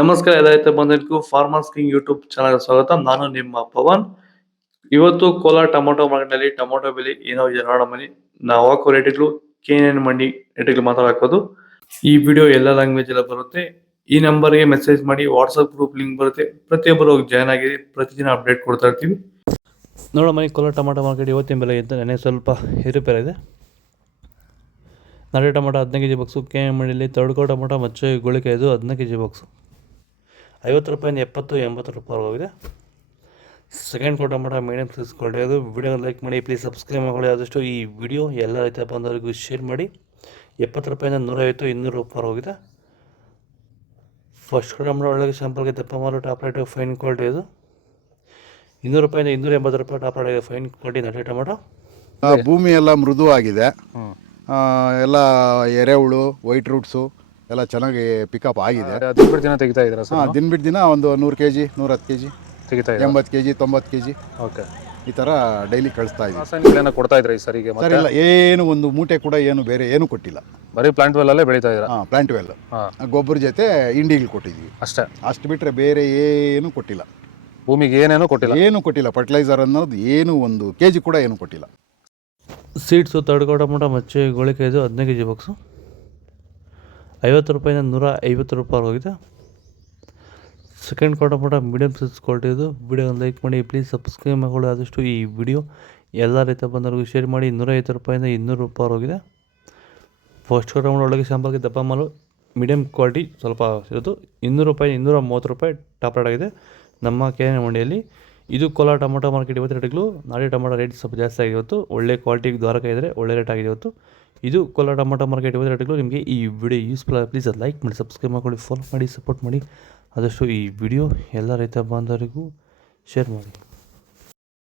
ನಮಸ್ಕಾರ ಎಲ್ಲ ರೈತ ಬಂಧುಗಳಿಗೂ ಫಾರ್ಮರ್ಸ್ ಕಿಂಗ್ ಯೂಟ್ಯೂಬ್ ಚಾನಲ್ ಸ್ವಾಗತ. ನಾನು ನಿಮ್ಮ ಪವನ್. ಇವತ್ತು ಕೋಲಾರ ಟೊಮೊಟೊ ಮಾರ್ಕೆಟ್ನಲ್ಲಿ ಟೊಮೊಟೊ ಬೆಲೆ ಏನೋ ಇದೆ ನೋಡೋಣ ಬನ್ನಿ. ನಾವು ಹಾಕೋ ರೇಟ್ಗಳು KNN ಮಂಡಿ ರೇಟ್ಗಳು ಮಾತಾಡೋದು. ಈ ವಿಡಿಯೋ ಎಲ್ಲ ಲ್ಯಾಂಗ್ವೇಜ್ ಎಲ್ಲ ಬರುತ್ತೆ. ಈ ನಂಬರ್ಗೆ ಮೆಸೇಜ್ ಮಾಡಿ, ವಾಟ್ಸಪ್ ಗ್ರೂಪ್ ಲಿಂಕ್ ಬರುತ್ತೆ, ಪ್ರತಿಯೊಬ್ಬರು ಜಾಯ್ನ್ ಆಗಿ ಪ್ರತಿದಿನ ಅಪ್ಡೇಟ್ ಕೊಡ್ತಾ ಇರ್ತೀವಿ. ನೋಡೋಣ ಬನ್ನಿ, ಕೋಲಾರ ಟೊಮೊಟೊ ಮಾರ್ಕೆಟ್ ಇವತ್ತಿನ ಬೆಲೆ ಇದ್ದ ನೆನೆ ಸ್ವಲ್ಪ ಏರುಪೇರು ಇದೆ. ನಾಟಿ ಟೊಮೊಟೊ 15 kg ಬಾಕ್ಸು, KNN ಮಂಡಿಯಲ್ಲಿ ತಡ್ಕೋ ಟೊಮೊಟೊ ಮಚ್ಚೆ ಗುಳಿಕೆ ಇದು 15 kg ಬಾಕ್ಸು 50 ರೂಪಾಯಿಂದ 70-80 ರೂಪಾಯಿ ಹೋಗಿದೆ. ಸೆಕೆಂಡ್ ಕೋ ಟೊಮೊಟೊ ಮೀಡಿಯಮ್ ಸೈಜ್ ಕ್ವಾಲಿಟಿ ಅದು. ವಿಡಿಯೋ ಲೈಕ್ ಮಾಡಿ, ಪ್ಲೀಸ್ ಸಬ್ಸ್ಕ್ರೈಬ್ ಮಾಡಿ. ಆದಷ್ಟು ಈ ವಿಡಿಯೋ ಎಲ್ಲ ರೈತ ಬಂದವರಿಗೂ ಶೇರ್ ಮಾಡಿ. 70 ರೂಪಾಯಿಂದ 150-200 ರೂಪಾಯಿ ಹೋಗಿದೆ. ಫಸ್ಟ್ ಟೊಮೊಟೊ ಒಳಗೆ ಸ್ಯಾಂಪಲ್ಗೆ ದಪ್ಪ ಮಾರು ಟಾಪ್ ರೇಟು ಫೈನ್ ಕ್ವಾಲಿಟಿ ಇದು. 200 ರೂಪಾಯಿಂದ 280 ರೂಪಾಯಿ ಟಾಪ್ ರೇಟ್ ಫೈನ್ ಕ್ವಾಲಿಟಿ ನಾಟಿ ಟೊಮೊಟೊ. ಭೂಮಿ ಎಲ್ಲ ಮೃದುವಾಗಿದೆ, ಎಲ್ಲ ಎರೆಹುಳು, ವೈಟ್ ರೂಟ್ಸು ಎಲ್ಲ ಚೆನ್ನಾಗಿ ಪಿಕಪ್ ಆಗಿದೆ. ದಿನ ಬಿಟ್ಟು ದಿನ ತೆಗಿತಾ ಇದ್ದೀರಾ ಸರ್? ದಿನ ಬಿಟ್ಟು ದಿನ ಒಂದು 100 kg 110 kg ತೆಗಿತಾ ಇದ್ದೀರಾ? 80 kg 90 kg ಓಕೆ. ಈ ಥರ ಡೈಲಿ ಕಳಿಸ್ತಾ ಇದ್ದೀವಿ. ರಾಸಾಯನಿಕಗಳನ್ನ ಕೊಡ್ತಾ ಇದ್ರಾ ಈ ಸರಿಗೆ? ಸರ್ ಇಲ್ಲ, ಏನು ಒಂದು ಮೂಟೆ ಕೂಡ ಏನು ಬೇರೆ ಏನು ಕೊಟ್ಟಿಲ್ಲ. ಬರೀ ಪ್ಲಾಂಟ್ ವೆಲ್ ಅಲ್ಲೇ ಬೆಳೀತಾ ಇದ್ದೀರಾ? ಪ್ಲಾಂಟ್ ವೆಲ್ ಗೊಬ್ಬರ ಜೊತೆ ಇಂಡಿಗಳು ಕೊಟ್ಟಿದ್ವಿ ಅಷ್ಟೇ. ಅಷ್ಟು ಬಿಟ್ಟರೆ ಬೇರೆ ಏನು ಕೊಟ್ಟಿಲ್ಲ. ಭೂಮಿಗೆ ಏನೇನೋ ಕೊಟ್ಟಿಲ್ಲ? ಏನು ಕೊಟ್ಟಿಲ್ಲ. ಫರ್ಟಿಲೈಸರ್ ಅನ್ನೋದು ಏನು 1 kg ಕೂಡ ಏನು ಕೊಟ್ಟಿಲ್ಲ. ಸೀಡ್ಸು ತಡ್ಕೋ ಟೊಮೊಟೊ ಮಚ್ಚೆ ಗೋಳಿಕೆ ಇದು 15 kg ಬಾಕ್ಸು 50 ರೂಪಾಯಿಂದ 150 ರೂಪಾಯಿ ಹೋಗಿದೆ. ಸೆಕೆಂಡ್ ಕೋ ಟೊಮೊಟೊ ಮೀಡಿಯಮ್ ಸೈಜ್ ಕ್ವಾಲಿಟಿ ಇದು. ವಿಡಿಯೋ ಲೈಕ್ ಮಾಡಿ, ಪ್ಲೀಸ್ ಸಬ್ಸ್ಕ್ರೈಬ್ ಮಾಡಿ. ಆದಷ್ಟು ಈ ವಿಡಿಯೋ ಎಲ್ಲ ರೈತ ಬಂದವರಿಗೂ ಶೇರ್ ಮಾಡಿ. 150 ರೂಪಾಯಿಂದ 200 ರೂಪಾಯಿ ಹೋಗಿದೆ. ಫಸ್ಟ್ ಕೋ ಟೊಮೊಟೊ ಒಳಗೆ ಸ್ಯಾಂಪಲ್ಗೆ ದಪ್ಪ ಮಾಲು ಮೀಡಿಯಮ್ ಕ್ವಾಲಿಟಿ ಸ್ವಲ್ಪ ಇರೋದು 200 ರೂಪಾಯಿ 230 ರೂಪಾಯಿ ಟಾಪ್ ರೇಟ್ ಆಗಿದೆ ನಮ್ಮ KNN ಮಂಡಿಯಲ್ಲಿ. ಇದು ಕೋಲಾರ ಟೊಮೊಟೊ ಮಾರ್ಕೆಟ್ ಇವತ್ತು ರೇಟ್ಗಳು. ನಾಟಿ ಟೊಮೊಟೊ ರೇಟ್ ಸ್ವಲ್ಪ ಜಾಸ್ತಿ ಆಗಿದೆ ಇವತ್ತು. ಒಳ್ಳೆ ಕ್ವಾಲಿಟಿ ದ್ವಾರಕ ಇದ್ದರೆ ಒಳ್ಳೆ ರೇಟ್ ಆಗಿದೆ ಇವತ್ತು. ಇದು ಕೋಲಾರ ಟೊಮೊಟೊ ಮಾರ್ಕೆಟ್ ಇವತ್ತು ರೇಟ್ಗಳು. ನಿಮಗೆ ಈ ವಿಡಿಯೋ ಯೂಸ್ಫುಲ್ ಆಗಿ ಪ್ಲೀಸ್ ಲೈಕ್ ಮಾಡಿ, ಸಬ್ಸ್ಕ್ರೈಬ್ ಮಾಡಿ, ಫಾಲೋ ಮಾಡಿ, ಸಪೋರ್ಟ್ ಮಾಡಿ. ಆದಷ್ಟು ಈ ವಿಡಿಯೋ ಎಲ್ಲ ರೈತ ಬಾಂಧವರಿಗೂ ಶೇರ್ ಮಾಡಿ.